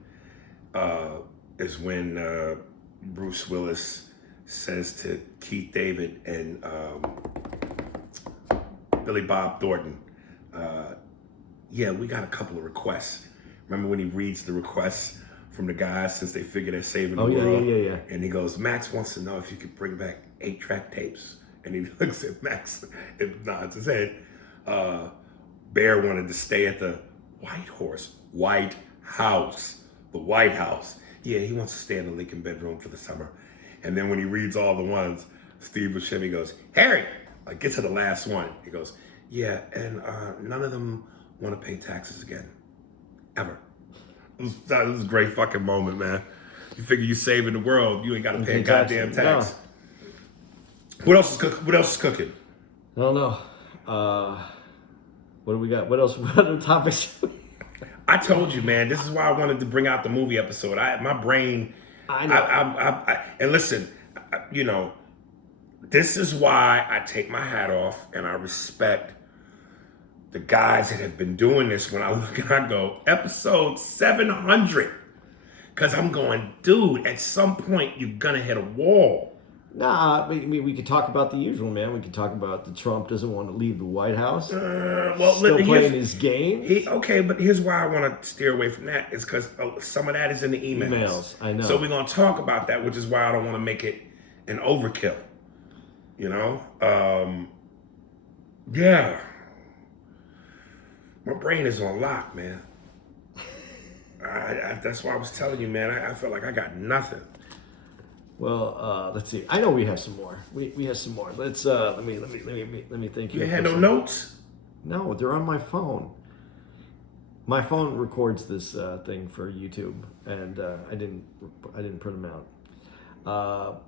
is when Bruce Willis says to Keith David and Billy Bob Thornton, yeah, we got a couple of requests. Remember when he reads the requests from the guys since they figure they're saving the world? Yeah. And he goes, Max wants to know if you could bring back 8-track tapes. And he looks at Max and nods his head. Bear wanted to stay at the White House. The White House. Yeah, he wants to stay in the Lincoln bedroom for the summer. And then when he reads all the ones, Steve Buscemi goes, Harry, like get to the last one. He goes, yeah, and none of them want to pay taxes again, ever. That was a great fucking moment, man. You figure you're saving the world, you ain't got to pay a goddamn tax. No. What else is cooking? I don't know. What do we got? What else? What other topics? I told you, man. This is why I wanted to bring out the movie episode. My brain. I know. And listen, you know, this is why I take my hat off and I respect the guys that have been doing this. When I look and I go, episode 700, because I'm going, dude. At some point, you're gonna hit a wall. Nah, I mean, we could talk about the usual, man. We could talk about the Trump doesn't want to leave the White House. Still playing his game. Okay, but here's why I want to steer away from that. Is because some of that is in the emails. I know. So we're going to talk about that, which is why I don't want to make it an overkill. You know? Yeah. My brain is on lock, man. That's why I was telling you, man. I feel like I got nothing. Well, let's see. I know we have some more. We have some more. Let's let me think. You had no notes? No, they're on my phone. My phone records this thing for YouTube, and I didn't print them out.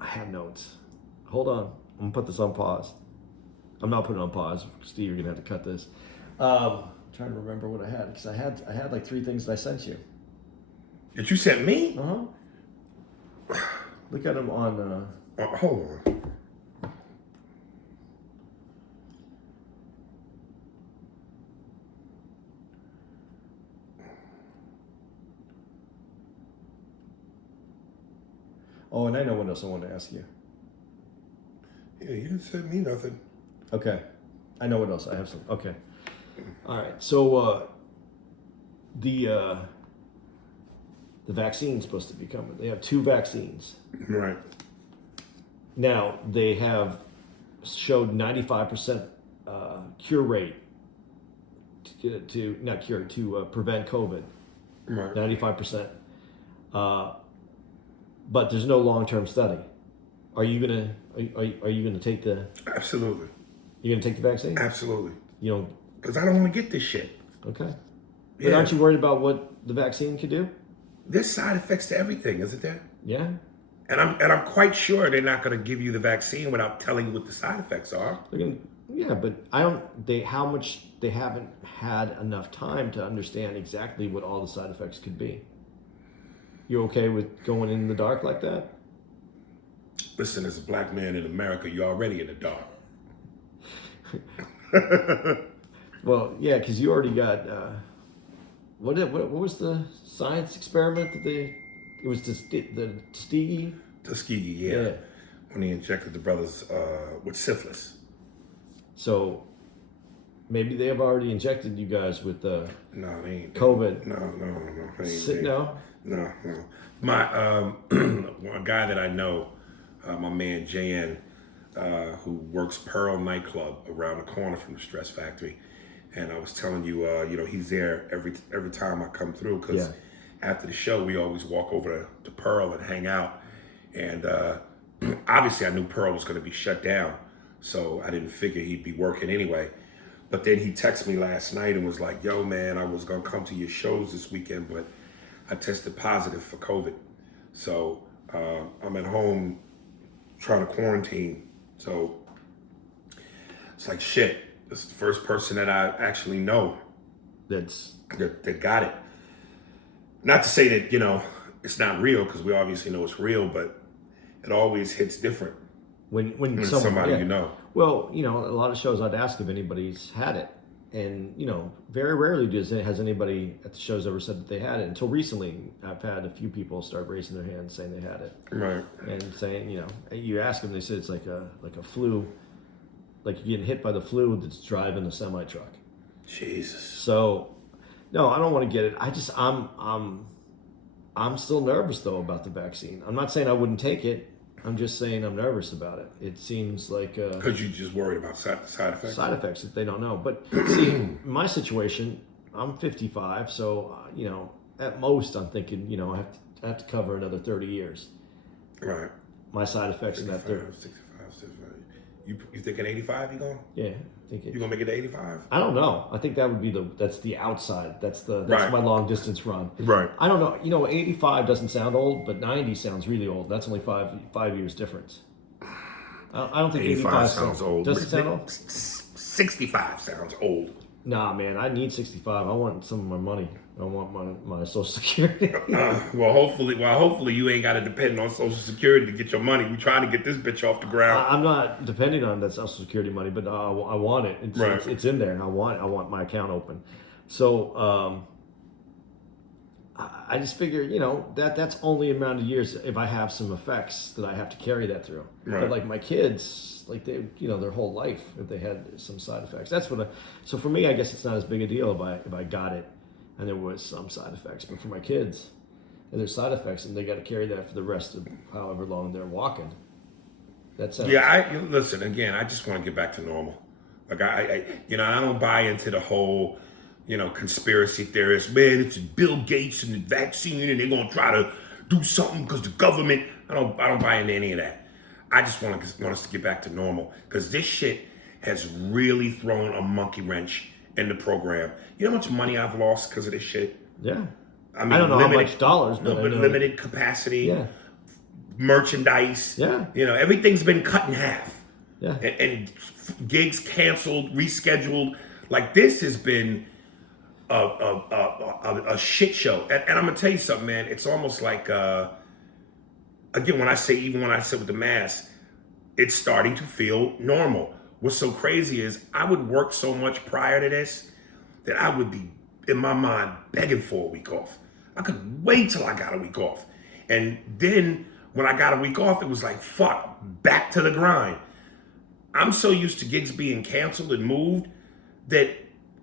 I had notes. Hold on, I'm gonna put this on pause. I'm not putting it on pause. Steve, you're gonna have to cut this. Trying to remember what I had because I had like 3 things that I sent you. That you sent me? Uh-huh. Look at them on. Hold on. Oh, and I know what else I want to ask you. Yeah, you didn't send me nothing. Okay, I know what else I have. Some. Okay, all right. So the vaccine's supposed to be coming. They have 2 vaccines. Right. Now, they have showed 95% cure rate to prevent COVID. Right. 95%. But there's no long-term study. Are you gonna take the? Absolutely. You're gonna take the vaccine? Absolutely. You know. Because I don't want to get this shit. Okay. But Yeah. aren't you worried about what the vaccine could do? There's side effects to everything, isn't there? Yeah. And I'm quite sure they're not going to give you the vaccine without telling you what the side effects are. Yeah, but they haven't had enough time to understand exactly what all the side effects could be. You okay with going in the dark like that? Listen, as a black man in America, you're already in the dark. Well, yeah, because you already got what was the science experiment that it was the Tuskegee? Tuskegee, yeah. When he injected the brothers with syphilis. So maybe they have already injected you guys with No, they ain't. COVID. No. No. My a guy that I know, my man Jan, who works Pearl nightclub around the corner from the Stress Factory, and I was telling you, he's there every time I come through because after the show we always walk over to Pearl and hang out, and obviously I knew Pearl was going to be shut down, so I didn't figure he'd be working anyway. But then he texted me last night and was like, "Yo, man, I was gonna come to your shows this weekend, but I tested positive for COVID, so I'm at home trying to quarantine." So it's like shit. This is the first person that I actually know that got it. Not to say that it's not real, because we obviously know it's real, but it always hits different when somebody you know. Well, a lot of shows I'd ask if anybody's had it. And, very rarely has anybody at the shows ever said that they had it. Until recently, I've had a few people start raising their hands saying they had it. Right. And saying, you ask them, they say it's like a flu, like you're getting hit by the flu that's driving a semi-truck. Jesus. So, no, I don't want to get it. I'm still nervous, though, about the vaccine. I'm not saying I wouldn't take it. I'm just saying I'm nervous about it. It seems like... Because you're just worried about side effects? Side effects that they don't know. But see, my situation, I'm 55, so, at most I'm thinking, I have to cover another 30 years. Right. My side effects in that 30. 65. You thinking 85 you going? Yeah, I think You going to make it to 85? I don't know. I think that would be that's the outside. That's Right. my long distance run. Right. I don't know. 85 doesn't sound old, but 90 sounds really old. That's only 5 years difference. I don't think 85 sounds old. Does it sound old? 65 sounds old. Nah, man, I need 65. I want some of my money. I want my Social Security. Well, hopefully you ain't got to depend on Social Security to get your money. We trying to get this bitch off the ground. I'm not depending on that Social Security money, but I want it. It's in there. I want my account open. So I just figure, that's only amount of years if I have some effects that I have to carry that through. Right. But like my kids, like they, their whole life, if they had some side effects, so for me, I guess it's not as big a deal if I got it and there was some side effects. But for my kids, and there's side effects, and they got to carry that for the rest of however long they're walking. That's listen again. I just want to get back to normal. Like I don't buy into the whole, conspiracy theorists. Man, it's Bill Gates and the vaccine, and they're gonna try to do something because the government. I don't buy into any of that. I just want us to get back to normal because this shit has really thrown a monkey wrench in the program. You know how much money I've lost because of this shit? Yeah. I mean, I don't know how much dollars, but limited capacity, Yeah. merchandise. Yeah. Everything's been cut in half. Yeah. And gigs canceled, rescheduled. Like this has been a shit show. And I'm gonna tell you something, man. It's almost like again when I say with the mask, it's starting to feel normal. What's so crazy is I would work so much prior to this that I would be in my mind begging for a week off. I could wait till I got a week off. And then when I got a week off, it was like, fuck, back to the grind. I'm so used to gigs being canceled and moved that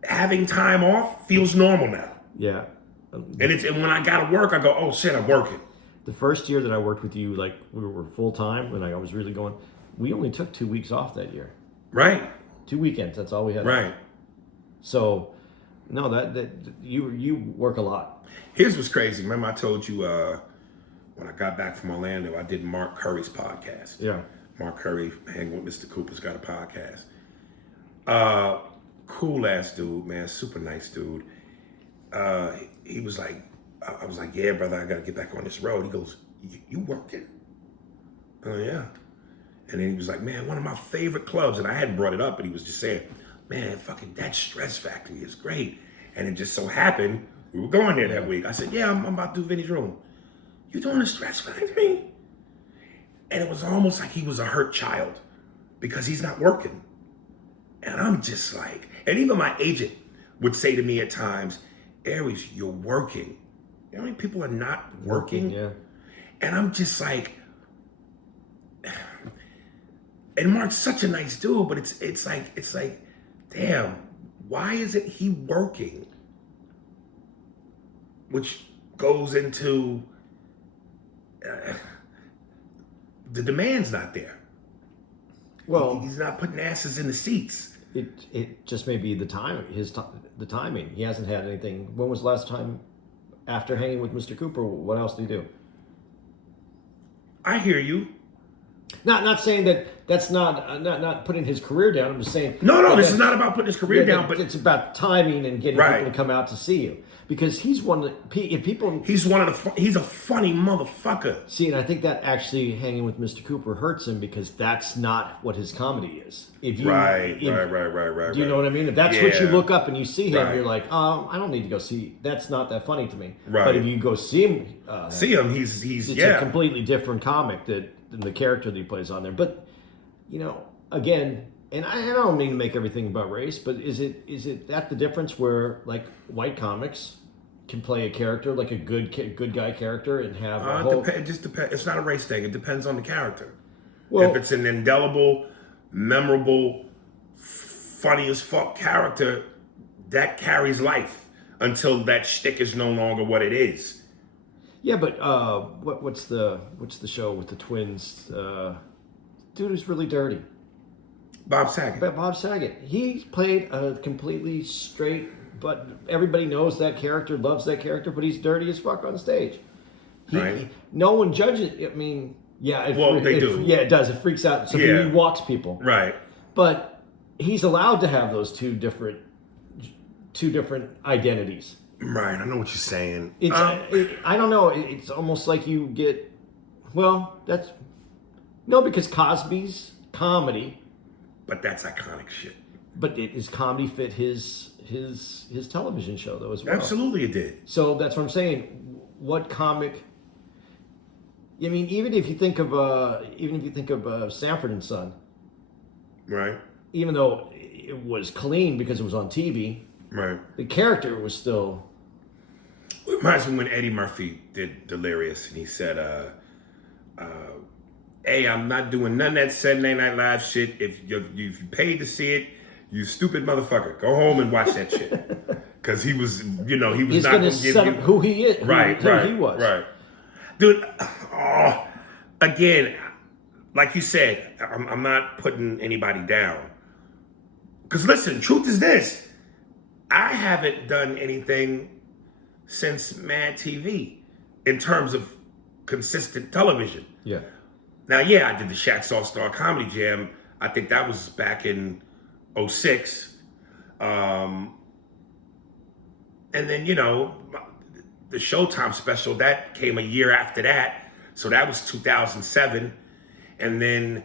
having time off feels normal now. Yeah. And when I got to work, I go, oh shit, I'm working. The first year that I worked with you, like we were full time, and I was really going. We only took 2 weeks off that year. Right. 2 weekends. That's all we had. Right. So, no, that you work a lot. Here's what's crazy. Remember I told you when I got back from Orlando, I did Mark Curry's podcast. Yeah. Mark Curry, hanging with Mr. Cooper's got a podcast. Cool ass dude, man. Super nice dude. He was like, I was like, yeah, brother, I got to get back on this road. He goes, you working? Oh, yeah. And then he was like, man, one of my favorite clubs. And I hadn't brought it up, but he was just saying, man, fucking that Stress Factory is great. And it just so happened, we were going there that week. I said, yeah, I'm about to do Vinny's Room. You doing a Stress Factory? And it was almost like he was a hurt child because he's not working. And I'm just like, and even my agent would say to me at times, Aries, you're working. You know how many people are not working? Yeah. And I'm just like, and Mark's such a nice dude, but it's like, damn, why isn't he working? Which goes into the demand's not there. Well, he's not putting asses in the seats. It just may be the timing. He hasn't had anything. When was the last time after hanging with Mr. Cooper? What else did he do? I hear you. Not saying that's not putting his career down. I'm just saying. No, this is not about putting his career down, but it's about timing and getting people to come out to see you. Because he's one of the, if people... He's a funny motherfucker. See, and I think that actually hanging with Mr. Cooper hurts him because that's not what his comedy is. Right. Do you know what I mean? If that's what you look up and you see him, you're like, I don't need to go see. That's not that funny to me. Right. But if you go see him... he's it's a completely different comic than the character that he plays on there. But, again, and I don't mean to make everything about race, but is it that the difference where like white comics can play a character like a good guy character and have a whole... It just depends. It's not a race thing. It depends on the character. Well, If it's an indelible, memorable, funny as fuck character, that carries life until that shtick is no longer what it is. yeah, but what's the show with the twins? Dude who's really dirty. Bob Saget. But Bob Saget, he played a completely straight, but everybody knows that character, loves that character, but he's dirty as fuck on stage. Right. No one judges. I mean, yeah. They do. Yeah, it does. It freaks out. So he walks people. Right. But he's allowed to have those two different identities. Right. I know what you're saying. I don't know. It's almost like you get, well, that's, no, because Cosby's comedy. But that's iconic shit. But his comedy fit his television show though as well. Absolutely, it did. So that's what I'm saying. What comic? I mean, even if you think of Sanford and Son, Right. even though it was clean because it was on TV, Right. the character was still. It reminds me when Eddie Murphy did Delirious, and he said, "Hey, I'm not doing none of that Saturday Night Live shit. If you paid to see it, you stupid motherfucker, go home and watch that shit." Because he was, he was He's not going going to to give set you up who he is, who he was. Right. Dude, again, like you said, I'm not putting anybody down. Because listen, truth is this: I haven't done anything since Mad TV in terms of consistent television. Yeah. Now, yeah, I did the Shaq's All-Star Comedy Jam. I think that was back in 06. And then, the Showtime special, that came a year after that. So that was 2007. And then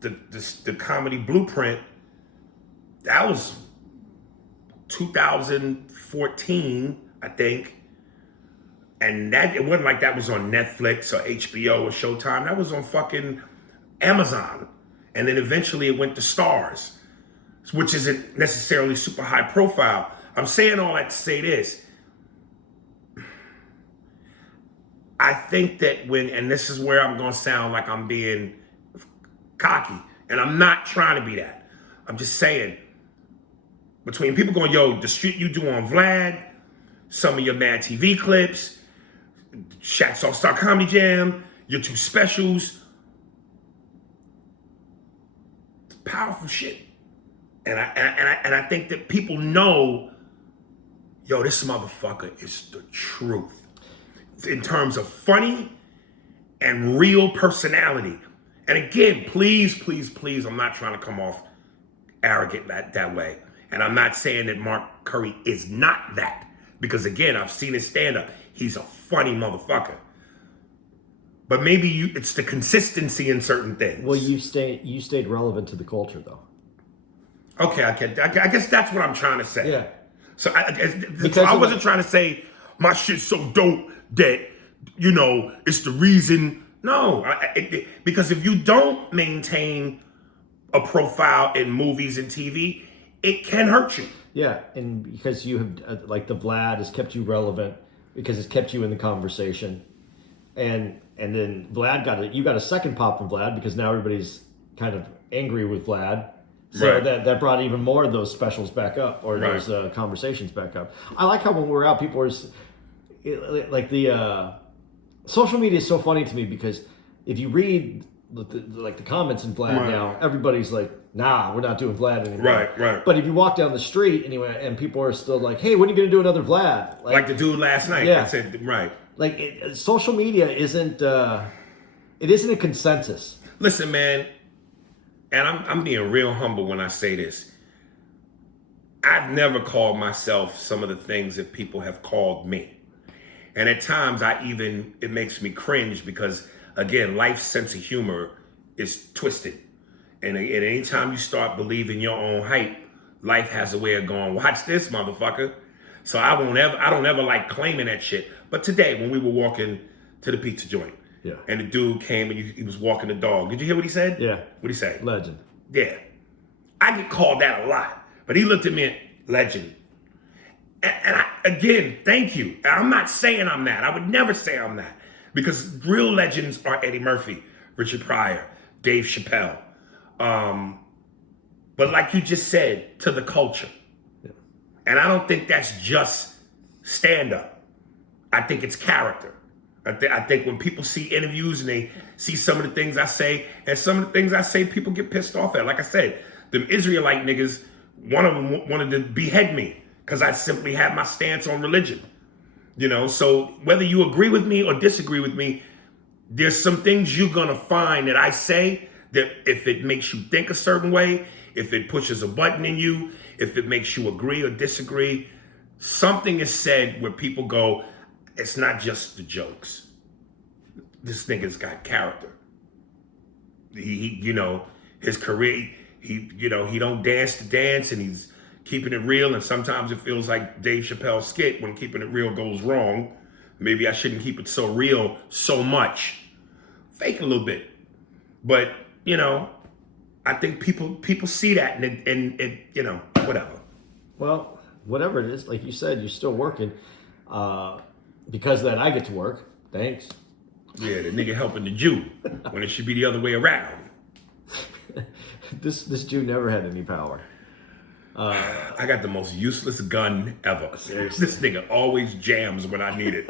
the Comedy Blueprint, that was 2014, I think. And that it wasn't like that was on Netflix or HBO or Showtime. That was on fucking Amazon. And then eventually it went to Stars, which isn't necessarily super high profile. I'm saying all that to say this. I think that and this is where I'm going to sound like I'm being cocky, and I'm not trying to be that. I'm just saying, between people going, yo, the shit you do on Vlad, some of your Mad TV clips, Shaq's All-Star Comedy Jam, your two specials, it's powerful shit. And I think that people know, yo, this motherfucker is the truth in terms of funny and real personality. And again, please, I'm not trying to come off arrogant that way. And I'm not saying that Mark Curry is not that. Because again, I've seen his stand-up. He's a funny motherfucker. But maybe it's the consistency in certain things. Well, you stayed relevant to the culture, though. Okay, I guess that's what I'm trying to say. Yeah. So I wasn't trying to say my shit's so dope that, it's the reason. No, because if you don't maintain a profile in movies and TV, it can hurt you. Yeah, and because you have, like the Vlad has kept you relevant because it's kept you in the conversation. And then Vlad you got a second pop from Vlad because now everybody's kind of angry with Vlad. So Right. that brought even more of those specials back up, or Right. those conversations back up. I like how when we're out, people are like the social media is so funny to me because if you read the comments in Vlad now, everybody's like, nah, we're not doing Vlad anymore. Right. But if you walk down the street anyway, and people are still like, hey, when are you going to do another Vlad? Like the dude last night. Yeah. I said, right. Like social media isn't it isn't a consensus. Listen, man, and I'm being real humble when I say this. I've never called myself some of the things that people have called me. And at times it makes me cringe because, again, life's sense of humor is twisted. And at any time you start believing your own hype, life has a way of going, watch this, motherfucker. So I don't ever like claiming that shit. But today, when we were walking to the pizza joint, Yeah. and the dude came and he was walking the dog. Did you hear what he said? Yeah. What'd he say? Legend. Yeah. I get called that a lot. But he looked at me and, legend. And I, again, thank you. I'm not saying I'm that. I would never say I'm that. Because real legends are Eddie Murphy, Richard Pryor, Dave Chappelle. But like you just said, to the culture. Yeah. And I don't think that's just stand-up. I think it's character. I think when people see interviews and they see some of the things I say, and some of the things I say, people get pissed off at. Like I said, them Israelite niggas, one of them wanted to behead me because I simply had my stance on religion. You know, so whether you agree with me or disagree with me, there's some things you're gonna find that I say that if it makes you think a certain way, if it pushes a button in you, if it makes you agree or disagree, something is said where people go, it's not just the jokes. This nigga's got character. He you know, his career, he don't dance to dance, and he's keeping it real. And sometimes it feels like Dave Chappelle's skit when keeping it real goes wrong. Maybe I shouldn't keep it so real so much. Fake a little bit. But, you know, I think people see that and it you know, whatever. Well, whatever it is, like you said, you're still working. Because of that, I get to work. Thanks. Yeah, the nigga helping the Jew when it should be the other way around. This Jew never had any power. I got the most useless gun ever. Seriously. This nigga always jams when I need it.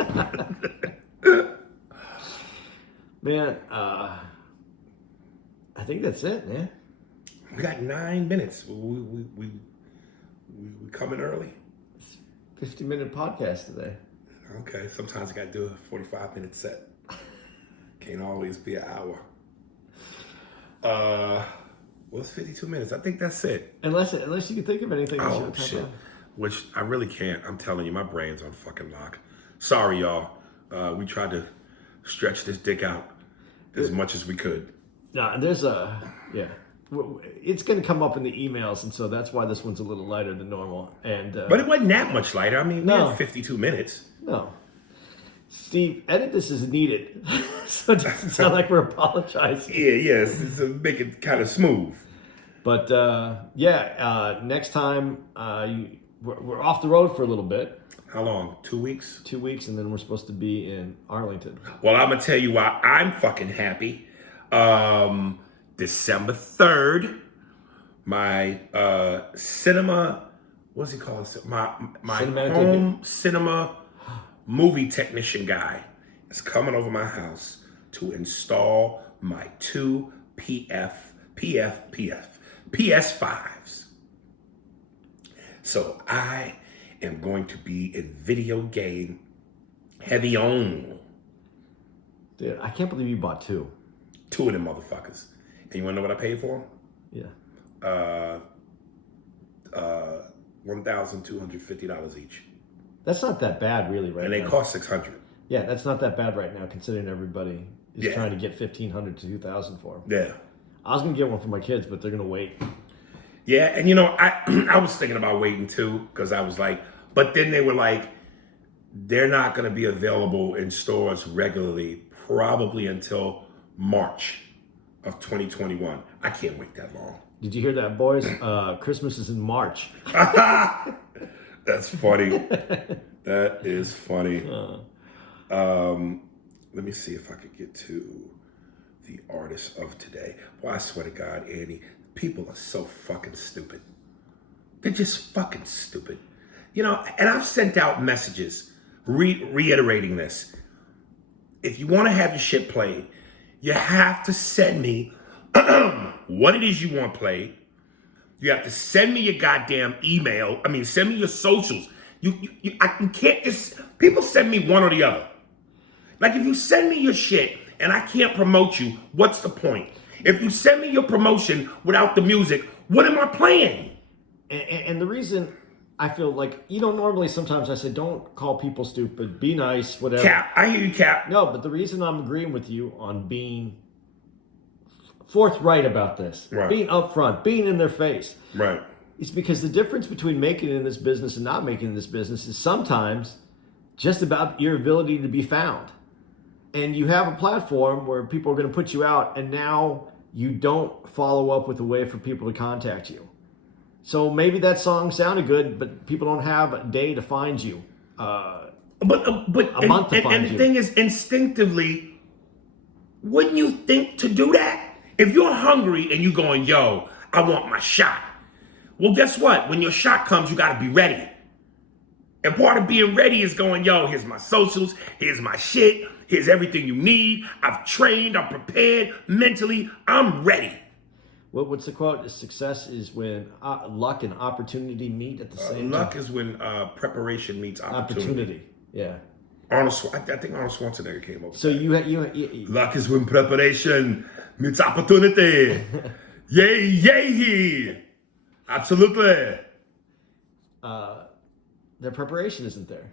Man, I think that's it, man. We got 9 minutes. We coming early. 50-minute podcast today. Okay, sometimes I gotta do a 45-minute set. Can't always be an hour. Well, it's 52 minutes. I think that's it. Unless you can think of anything. That you Oh, want to talk shit. about. Which I really can't. I'm telling you, my brain's on fucking lock. Sorry, y'all. We tried to stretch this dick out as much as we could. No, there's yeah. It's going to come up in the emails, and so that's why this one's a little lighter than normal. And But it wasn't that much lighter. I mean, we No. had 52 minutes. no, Steve, edit this as needed, so it doesn't sound like we're apologizing. Yeah, it's make it kind of smooth. But next time we're off the road for a little bit, How long? 2 weeks? 2 weeks, and then we're supposed to be in Arlington. Well, I'm gonna tell you why I'm fucking happy. December 3rd, my cinema, what's he called? My Cinematic home cinema movie technician guy is coming over my house to install my two PS5s. So I am going to be in video game heavy on. Dude, I can't believe you bought two. Two of them motherfuckers. And you wanna know what I paid for Yeah. them? $1,250 each. That's not that bad, really, right And they now. cost $600. Yeah, that's not that bad right now, considering everybody is Yeah. trying to get $1,500 to $2,000 for them. Yeah. I was gonna get one for my kids, but they're gonna wait. Yeah, and you know, I was thinking about waiting too, because I was like, but then they were like, they're not gonna be available in stores regularly, probably until March of 2021. I can't wait that long. Did you hear that, boys? Christmas is in March. That's funny. That is funny. Let me see if I could get to the artist of today. Boy, I swear to God, Andy, people are so fucking stupid. They're just fucking stupid. You know, and I've sent out messages reiterating this. If you want to have your shit played, you have to send me what it is you want played. You have to send me your goddamn email. I mean, send me your socials. You can't just, people send me one or the other. Like if you send me your shit and I can't promote you, what's the point? If you send me your promotion without the music, what am I playing? And the reason I feel like, normally sometimes I say, don't call people stupid, be nice, whatever. Cap, I hear you, Cap. No, but the reason I'm agreeing with you on being forthright about this, Right. being upfront, being in their face, Right. is because the difference between making it in this business and not making it in this business is sometimes just about your ability to be found. And you have a platform where people are going to put you out, and now you don't follow up with a way for people to contact you. So maybe that song sounded good, but people don't have a day to find you. But a month to find and the you. thing is, instinctively, wouldn't you think to do that? If you're hungry and you going, yo, I want my shot. Well, guess what? When your shot comes, you got to be ready. And part of being ready is going, yo, here's my socials, here's my shit, here's everything you need. I've trained, I'm prepared mentally, I'm ready. What's the quote? Success is when luck and opportunity meet at the same time. Luck is when preparation meets opportunity. Yeah. I think Arnold Schwarzenegger came up with So that. you Luck is when preparation meets opportunity. Yay, yay. Absolutely. their preparation isn't there.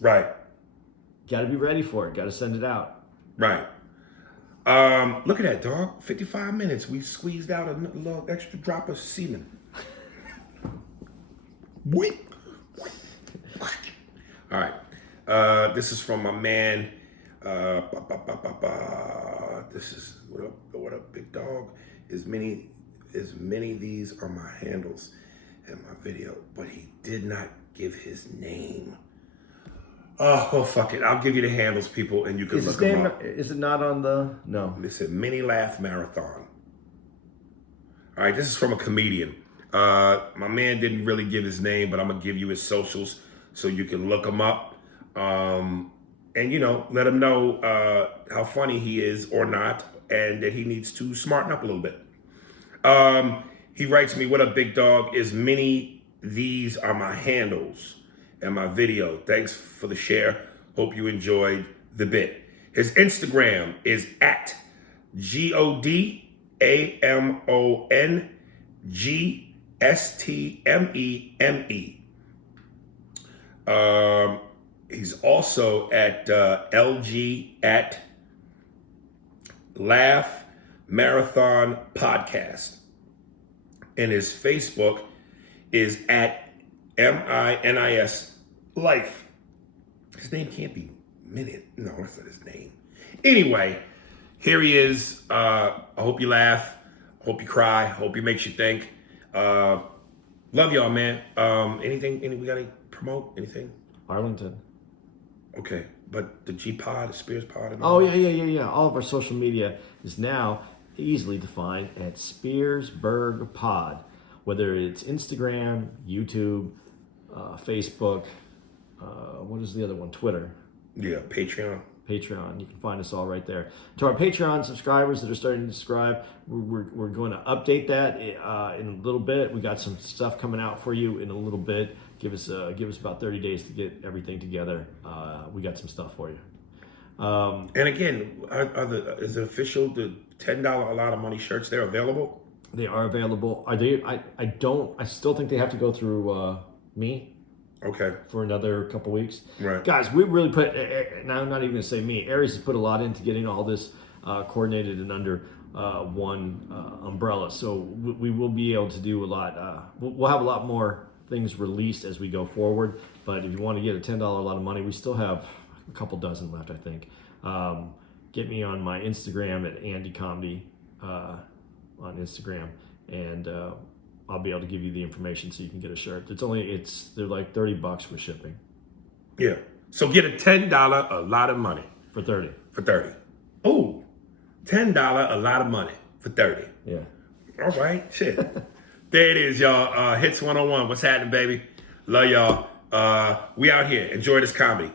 Right. Got to be ready for it. Got to send it out. Right. Look at that, dog. 55 minutes. We squeezed out a little extra drop of semen. Wait. All right. This is from my man. This is what up, big dog. As many these are my handles in my video, but he did not give his name. Oh, fuck it. I'll give you the handles, people, and you can look them up. Is it not on the... No. They said Mini Laugh Marathon. All right, this is from a comedian. My man didn't really give his name, but I'm going to give you his socials so you can look him up. And, you know, let him know how funny he is or not, and that he needs to smarten up a little bit. He writes me, what up, big dog? Is many these are my handles and my video. Thanks for the share. Hope you enjoyed the bit. His Instagram is at GODAMONGSTMEME. He's also at LG at Laugh Marathon Podcast. And his Facebook is at MINIS Life. His name can't be Minute. No, that's not his name. Anyway, here he is. I hope you laugh. I hope you cry. I hope he makes you think. Love y'all, man. We got to promote anything? Arlington. Okay, but the G Pod, the Spears Pod. Oh, yeah. All of our social media is now easily defined at Spearsburg Pod. Whether it's Instagram, YouTube, Facebook, what is the other one? Twitter. Yeah, Patreon. You can find us all right there. To our Patreon subscribers that are starting to subscribe, we're going to update that in a little bit. We got some stuff coming out for you in a little bit. Give us about 30 days to get everything together. We got some stuff for you. And again, is it official? The $10 a lot of money shirts, they're available? They are available. Are they? I still think they have to go through me. Okay. For another couple weeks. Right. Guys, we really put, and I'm not even going to say me, Aries has put a lot into getting all this coordinated and under one umbrella. So we will be able to do a lot. We'll have a lot more things released as we go forward. But if you want to get a $10 a lot of money, we still have a couple dozen left, I think. Get me on my Instagram at Andy Comedy on Instagram. And I'll be able to give you the information so you can get a shirt. They're like $30 for shipping. Yeah. So get a $10 a lot of money. For 30. For 30. Oh, $10 a lot of money for 30. Yeah. All right. Shit. There it is, y'all. Hits 101. What's happening, baby? Love y'all. We out here. Enjoy this comedy.